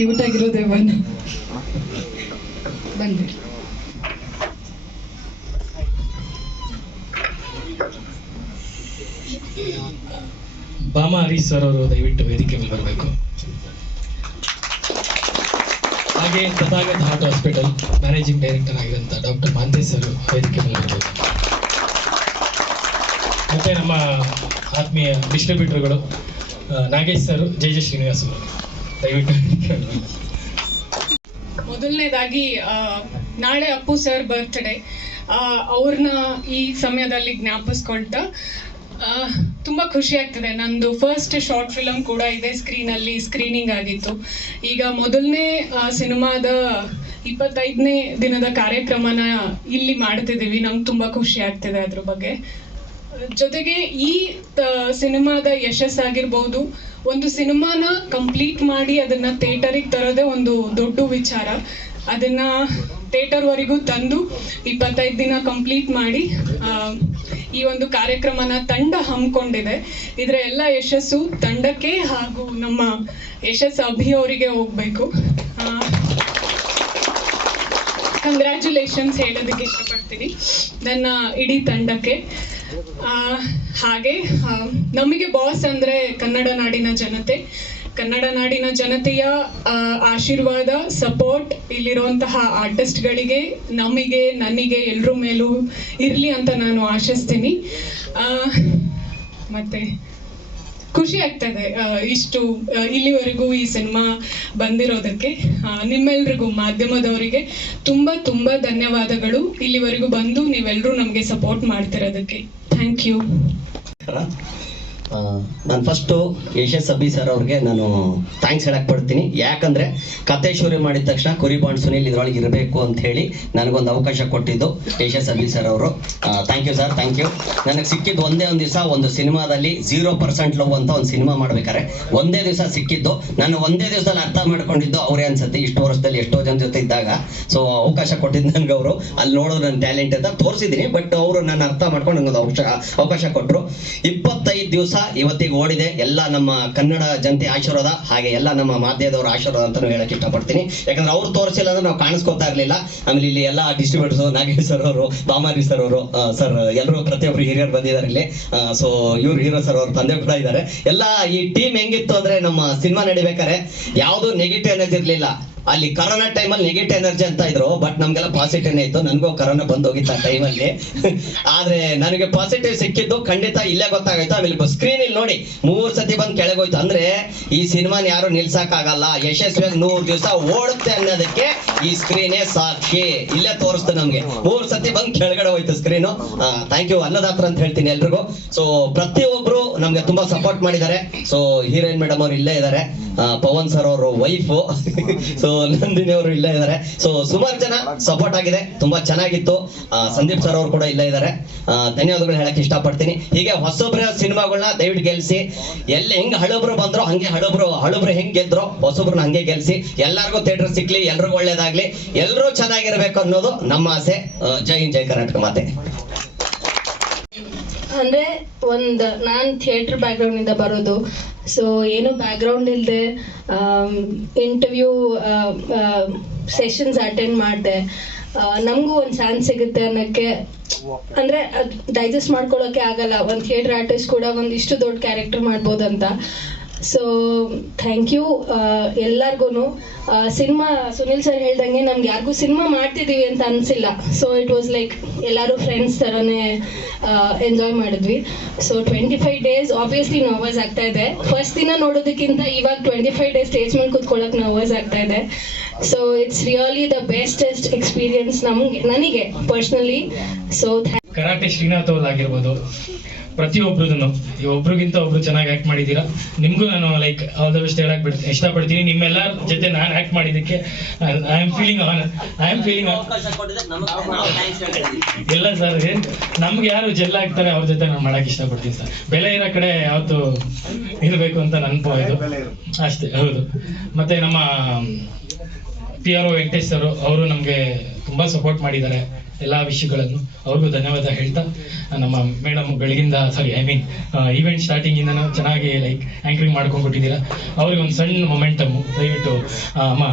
Cute ಆಗಿರೋ ಬನ್ನಿ. ಬಂದ್ಬಿಡಿ ಬಾಮ ಹರೀಶ್ ಸರ್ ಅವರು ದಯವಿಟ್ಟು ವೇದಿಕೆ ಮೇಲೆ ಬರಬೇಕು. ಹಾಗೆ Tathagata heart hospital managing director ಆಗಿರುವಂಥ ಡಾಕ್ಟರ್ ಮಾಂತೇಶ್ ಸರ್ ವೇದಿಕೆ ಮೇಲೆ ಬರಬೇಕು. ಮತ್ತೆ ನಮ್ಮ ಆತ್ಮೀಯ ಡಿಸ್ಟ್ರಿಬ್ಯೂಟರ್ಗಳು Nagesh sir J J Srinivas ಅವರು. ಮೊದಲನೇದಾಗಿ ನಾಳೆ ಅಪ್ಪು ಸರ್ ಬರ್ತ್ಡೇ ಅವ್ರನ್ನ ಈ ಸಮಯದಲ್ಲಿ ಜ್ಞಾಪಿಸ್ಕೊಳ್ತಾ ತುಂಬಾ ಖುಷಿ ಆಗ್ತದೆ. ನಂದು ಫಸ್ಟ್ ಶಾರ್ಟ್ ಫಿಲಮ್ ಕೂಡ ಇದೆ ಸ್ಕ್ರೀನಲ್ಲಿ ಸ್ಕ್ರೀನಿಂಗ್ ಆಗಿತ್ತು. ಈಗ ಮೊದಲನೇ ಸಿನಿಮಾದ ಇಪ್ಪತ್ತೈದನೇ ದಿನದ ಕಾರ್ಯಕ್ರಮನ ಇಲ್ಲಿ ಮಾಡ್ತಿದ್ದೀವಿ. ನಮ್ಗೆ ತುಂಬಾ ಖುಷಿ ಆಗ್ತಿದೆ ಅದ್ರ ಬಗ್ಗೆ. ಜೊತೆಗೆ ಈ ಸಿನಿಮಾದ ಯಶಸ್ಸಾಗಿರ್ಬೋದು. ಒಂದು ಸಿನಿಮಾನ ಕಂಪ್ಲೀಟ್ ಮಾಡಿ ಅದನ್ನ ಥಿಯೇಟರಿಗೆ ತರೋದೇ ಒಂದು ದೊಡ್ಡ ವಿಚಾರ. ಅದನ್ನ ಥಿಯೇಟರ್ ವರೆಗೂ ತಂದು ಇಪ್ಪತ್ತೈದು ದಿನ ಕಂಪ್ಲೀಟ್ ಮಾಡಿ ಈ ಒಂದು ಕಾರ್ಯಕ್ರಮನ ತಂಡ ಹಮ್ಮಿಕೊಂಡಿದೆ. ಇದರ ಎಲ್ಲ ಯಶಸ್ಸು ತಂಡಕ್ಕೆ ಹಾಗೂ ನಮ್ಮ ಯಶಸ್ ಅಭಿ ಅವರಿಗೆ ಹೋಗ್ಬೇಕು. ಕಂಗ್ರ್ಯಾಚುಲೇಷನ್ಸ್ ಹೇಳೋದಕ್ಕೆ ಇಷ್ಟಪಡ್ತೀನಿ. ನನ್ನ ಇಡೀ ತಂಡಕ್ಕೆ. ಹಾಗೆ ನಮಗೆ ಬಾಸ್ ಅಂದರೆ ಕನ್ನಡ ನಾಡಿನ ಜನತೆ. ಕನ್ನಡ ನಾಡಿನ ಜನತೆಯ ಆಶೀರ್ವಾದ ಸಪೋರ್ಟ್ ಇಲ್ಲಿರುವಂತಹ ಆರ್ಟಿಸ್ಟ್ಗಳಿಗೆ ನಮಗೆ, ನನಗೆ ಎಲ್ಲರೂ ಮೇಲೂ ಇರಲಿ ಅಂತ ನಾನು ಆಶಿಸ್ತೀನಿ. ಮತ್ತೆ ಖುಷಿ ಆಗ್ತದೆ ಇಷ್ಟು ಇಲ್ಲಿವರೆಗೂ ಈ ಸಿನಿಮಾ ಬಂದಿರೋದಕ್ಕೆ. ನಿಮ್ಮೆಲ್ರಿಗೂ, ಮಾಧ್ಯಮದವರಿಗೆ ತುಂಬ ತುಂಬ ಧನ್ಯವಾದಗಳು. ಇಲ್ಲಿವರೆಗೂ ಬಂದು ನೀವೆಲ್ಲರೂ ನಮಗೆ ಸಪೋರ್ಟ್ ಮಾಡ್ತಿರೋದಕ್ಕೆ. ಥ್ಯಾಂಕ್ ಯು ನಾನು ಫಸ್ಟು ಯಶಸ್ ಅಬ್ಬಿ ಸರ್ ಅವ್ರಿಗೆ ನಾನು ಥ್ಯಾಂಕ್ಸ್ ಹೇಳಕ್ ಪಡ್ತೀನಿ ಯಾಕಂದ್ರೆ ಕತೆ ಶುರು ಮಾಡಿದ ತಕ್ಷಣ ಕುರಿಬಾಂಡ್ ಸುನಿಲ್ ಇದ್ರೊಳಗೆ ಇರಬೇಕು ಅಂತ ಹೇಳಿ ನನಗೊಂದು ಅವಕಾಶ ಕೊಟ್ಟಿದ್ದು ಯಶಸ್ ಅಬ್ಬಿ ಸರ್ ಅವರು. Thank you sir thank you ನನಗೆ ಸಿಕ್ಕಿದ್ದು ಒಂದೇ ಒಂದು ದಿವಸ ಒಂದು ಸಿನಿಮಾದಲ್ಲಿ ಝೀರೋ ಪರ್ಸೆಂಟ್ ಲವ್ ಅಂತ ಒಂದು ಸಿನಿಮಾ ಮಾಡ್ಬೇಕಾರೆ ಒಂದೇ ದಿವಸ ಸಿಕ್ಕಿದ್ದು. ನಾನು ಒಂದೇ ದಿವಸದಲ್ಲಿ ಅರ್ಥ ಮಾಡ್ಕೊಂಡಿದ್ದು ಅವರೇ ಅನ್ಸುತ್ತೆ. ಇಷ್ಟು ವರ್ಷದಲ್ಲಿ ಎಷ್ಟೋ ಜನ ಜೊತೆ ಇದ್ದಾಗ. ಸೊ ಅವಕಾಶ ಕೊಟ್ಟಿದ್ದು ನನಗೆ ಅವರು. ಅಲ್ಲಿ ನೋಡೋದು ನನ್ನ ಟ್ಯಾಲೆಂಟ್ ಅಂತ ತೋರಿಸಿದ್ದೀನಿ ಬಟ್ ಅವರು ನನ್ನ ಅರ್ಥ ಮಾಡ್ಕೊಂಡು ನನಗೆ ಅವಕಾಶ ಅವಕಾಶ ಕೊಟ್ಟರು ಇಪ್ಪತ್ತೈದು ದಿವಸ ಇವತ್ತಿಗೆ ಓಡಿದೆ. ಎಲ್ಲ ನಮ್ಮ ಕನ್ನಡ ಜನತೆ ಆಶೀರ್ವಾದ, ಹಾಗೆ ಎಲ್ಲ ನಮ್ಮ ಮಾಧ್ಯಮದವರ ಆಶೀರ್ವಾದ ಅಂತ ಹೇಳಕ್ ಇಷ್ಟಪಡ್ತೀನಿ. ಯಾಕಂದ್ರೆ ಅವ್ರು ತೋರಿಸಿಲ್ಲ ಅಂದ್ರೆ ನಾವು ಕಾಣಿಸ್ಕೊತಾ ಇರಲಿಲ್ಲ. ಆಮೇಲೆ ಇಲ್ಲಿ ಎಲ್ಲ ಡಿಸ್ಟ್ರಿಬ್ಯೂಟರ್ಸ್ ನಾಗೇಶ್ ಸರ್ ಅವರು ಬಾಮಾರಿ ಸರ್ ಅವರು ಸರ್ ಎಲ್ಲರೂ ಪ್ರತಿಯೊಬ್ಬರು ಹಿರಿಯರು ಬಂದಿದ್ದಾರೆ ಇಲ್ಲಿ. ಸೊ ಇವ್ರು ಹೀರೋ ಸರ್ ಅವ್ರ ತಂದೆ ಕೂಡ ಇದ್ದಾರೆ. ಎಲ್ಲ ಈ ಟೀಮ್ ಹೆಂಗಿತ್ತು ಅಂದ್ರೆ ನಮ್ಮ ಸಿನಿಮಾ ನಡಿಬೇಕಾರೆ ಯಾವುದು ನೆಗೆಟಿವ್ ಎನರ್ಜಿ ಇರಲಿಲ್ಲ. ಅಲ್ಲಿ ಕರೋನಾ ಟೈಮಲ್ಲಿ ನೆಗೆಟಿವ್ ಎನರ್ಜಿ ಅಂತ ಇದ್ರು ಬಟ್ ನಮ್ಗೆಲ್ಲ ಪಾಸಿಟಿವ್ ಇತ್ತು. ನನಗೂ ಕರೋನಾ ಬಂದು ಹೋಗಿತ್ತು ಆ ಟೈಮಲ್ಲಿ ಆದ್ರೆ ನನಗೆ ಪಾಸಿಟಿವ್ ಸಿಕ್ಕಿದ್ದು ಖಂಡಿತ ಇಲ್ಲೇ ಗೊತ್ತಾಗೋಯ್ತು. ಆಮೇಲೆ ಸ್ಕ್ರೀನ್ ಇಲ್ಲಿ ನೋಡಿ, ಮೂರ್ ಸತಿ ಬಂದು ಕೆಳಗೋಯ್ತು. ಅಂದ್ರೆ ಈ ಸಿನಿಮಾನ ಯಾರು ನಿಲ್ಸಕ್ ಆಗಲ್ಲ ಯಶಸ್ವಿಯಾಗಿ ನೂರು ದಿವಸ ಓಡುತ್ತೆ ಅನ್ನೋದಕ್ಕೆ ಈ ಸ್ಕ್ರೀನೇ ಸಾಕ್ಷಿ. ಇಲ್ಲೇ ತೋರಿಸ್ತು ನಮ್ಗೆ. ಮೂರ್ ಸತಿ ಬಂದು ಕೆಳಗಡೆ ಹೋಯ್ತು ಸ್ಕ್ರೀನು ಥ್ಯಾಂಕ್ ಯು ಅನ್ನದಾತ್ರ ಅಂತ ಹೇಳ್ತೀನಿ ಎಲ್ರಿಗೂ. ಸೊ ಪ್ರತಿಯೊಬ್ರು ನಮ್ಗೆ ತುಂಬಾ ಸಪೋರ್ಟ್ ಮಾಡಿದ್ದಾರೆ. ಸೊ ಹೀರೋಯಿನ್ ಮೇಡಮ್ ಅವ್ರು ಇಲ್ಲೇ ಇದ್ದಾರೆ. ಪವನ್ ಸರ್ ಅವರು ವೈಫ್ ಸೊ ನಂದಿನಿ ಅವರು ಇಲ್ಲೇ ಇದ್ದಾರೆ ಸೊ ಸುಮಾರು ಜನ ಸಪೋರ್ಟ್ ಆಗಿದೆ. ತುಂಬಾ ಚೆನ್ನಾಗಿತ್ತು. ಸಂದೀಪ್ ಸರ್ ಅವರು ಕೂಡ ಇಲ್ಲೇ ಇದ್ದಾರೆ ಧನ್ಯವಾದಗಳು ಹೇಳಕ್ ಇಷ್ಟಪಡ್ತೀನಿ. ಹೀಗೆ ಹೊಸೊಬ್ರ ಸಿನಿಮಾಗಳನ್ನ ದಯವಿಟ್ಟು ಗೆಲ್ಸಿ ಎಲ್ಲಿ ಹೆಂಗ್ ಹಳಬ್ರು ಬಂದ್ರು ಹಂಗೆ ಹಳಬ್ರು ಹಳಬ್ರು ಹೆಂಗ್ ಗೆದ್ರು ಹೊಸೊಬ್ರನ್ನ ಹಂಗೆ ಗೆಲ್ಸಿ ಎಲ್ಲರಿಗೂ ಥಿಯೇಟರ್ ಸಿಕ್ಲಿ, ಎಲ್ರಿಗೂ ಒಳ್ಳೇದಾಗ್ಲಿ. ಎಲ್ಲರೂ ಚೆನ್ನಾಗಿರ್ಬೇಕು ಅನ್ನೋದು ನಮ್ಮ ಆಸೆ. ಜೈ ಜೈ ಕರ್ನಾಟಕ ಮಾತೆ. ಅಂದ್ರೆ ಒಂದು ನಾನು ಥಿಯೇಟರ್ ಬ್ಯಾಕ್ಗ್ರೌಂಡ್ ಇಂದ ಬರೋದು ಸೊ ಏನು ಬ್ಯಾಕ್ಗ್ರೌಂಡ್ ಇಲ್ಲದೆ ಇಂಟರ್ವ್ಯೂ ಸೆಷನ್ಸ್ ಅಟೆಂಡ್ ಮಾಡಿದೆ. ನಮಗೂ ಒಂದು ಚಾನ್ಸ್ ಸಿಗುತ್ತೆ ಅನ್ನೋಕ್ಕೆ. ಅಂದ್ರೆ ಡೈಜೆಸ್ಟ್ ಮಾಡ್ಕೊಳ್ಳೋಕ್ಕೆ ಆಗಲ್ಲ. ಒಂದು ಥಿಯೇಟರ್ ಆರ್ಟಿಸ್ಟ್ ಕೂಡ ಒಂದು ಇಷ್ಟು ದೊಡ್ಡ ಕ್ಯಾರೆಕ್ಟರ್ ಮಾಡ್ಬೋದಂತ. ಸೊ ಥ್ಯಾಂಕ್ ಯು ಎಲ್ಲರಿಗೂ ಸಿನಿಮಾ, ಸುನಿಲ್ ಸರ್ ಹೇಳ್ದಂಗೆ ನಮ್ಗೆ ಯಾರಿಗೂ ಸಿನಿಮಾ ಮಾಡ್ತಿದ್ದೀವಿ ಅಂತ ಅನಿಸಿಲ್ಲ. ಸೊ ಇಟ್ ವಾಸ್ ಲೈಕ್ ಎಲ್ಲರೂ ಫ್ರೆಂಡ್ಸ್ ಥರನೇ ಎಂಜಾಯ್ ಮಾಡಿದ್ವಿ. So twenty five days obviously nervous ಆಗ್ತಾ ಇದೆ. ಫಸ್ಟ್ ದಿನ ನೋಡೋದಕ್ಕಿಂತ ಇವಾಗ ಟ್ವೆಂಟಿ ಫೈವ್ ಡೇಸ್ ಸ್ಟೇಜ್ ಮೇಲೆ ಕೂತ್ಕೊಳ್ಳೋಕೆ ನರ್ವಸ್ ಆಗ್ತಾ ಇದೆ. So it's really the bestest experience ನಮಗೆ, ನನಗೆ ಪರ್ಸ್ನಲಿ ಸೊ ಕರಾಟೆ ಶ್ರೀನಾಥ್ ಅವ್ರದ್ದಾಗಿರ್ಬೋದು ಪ್ರತಿಯೊಬ್ರದನ್ನು ಒಬ್ರಿಗಿಂತ ಒಬ್ರು ಚೆನ್ನಾಗಿ ಆಕ್ಟ್ ಮಾಡಿದ್ದೀರಾ. ನಿಮಗೂ ನಾನು ಲೈಕ್ ಆಲ್ ದ ಬೆಸ್ಟ್ ಹೇಳಕ್ ಬಿಡ್ ಇಷ್ಟಪಡ್ತೀನಿ. ನಿಮ್ಮೆಲ್ಲರ ಜೊತೆ ನಾನು ಆಕ್ಟ್ ಮಾಡಿದ್ದಕ್ಕೆ I am feeling I am feeling ಇಲ್ಲ ಸರ್ ನಮ್ಗೆ ಯಾರು ಜೆಲ್ ಆಗ್ತಾರೆ ಅವ್ರ ಜೊತೆ ನಾನು ಮಾಡಕ್ ಇಷ್ಟಪಡ್ತೀನಿ ಸರ್ ಬೆಲೆ ಇರೋ ಕಡೆ ಯಾವತ್ತು ಇರಬೇಕು ಅಂತ ನನ್ಪು ಇದು ಅಷ್ಟೇ ಹೌದು. ಮತ್ತೆ ನಮ್ಮ P R O Venkatesh sir ಅವರು ನಮಗೆ ತುಂಬಾ ಸಪೋರ್ಟ್ ಮಾಡಿದ್ದಾರೆ. ಎಲ್ಲ ವಿಷಯಗಳನ್ನು ಅವ್ರಿಗೂ ಧನ್ಯವಾದ ಹೇಳ್ತಾ, ನಮ್ಮ ಮೇಡಮ್ ಗಳಿಗಿಂದ ಸಾರಿ ಐ ಮೀನ್ ಈವೆಂಟ್ ಸ್ಟಾರ್ಟಿಂಗಿಂದನೂ ಚೆನ್ನಾಗಿ ಲೈಕ್ ಆ್ಯಂಕರಿಂಗ್ ಮಾಡ್ಕೊಂಡು ಕೊಟ್ಟಿದ್ದೀರಾ ಅವ್ರಿಗೆ ಒಂದು ಸಣ್ಣ ಮೊಮೆಂಟಮ್ಮು ದಯವಿಟ್ಟು ಅಮ್ಮ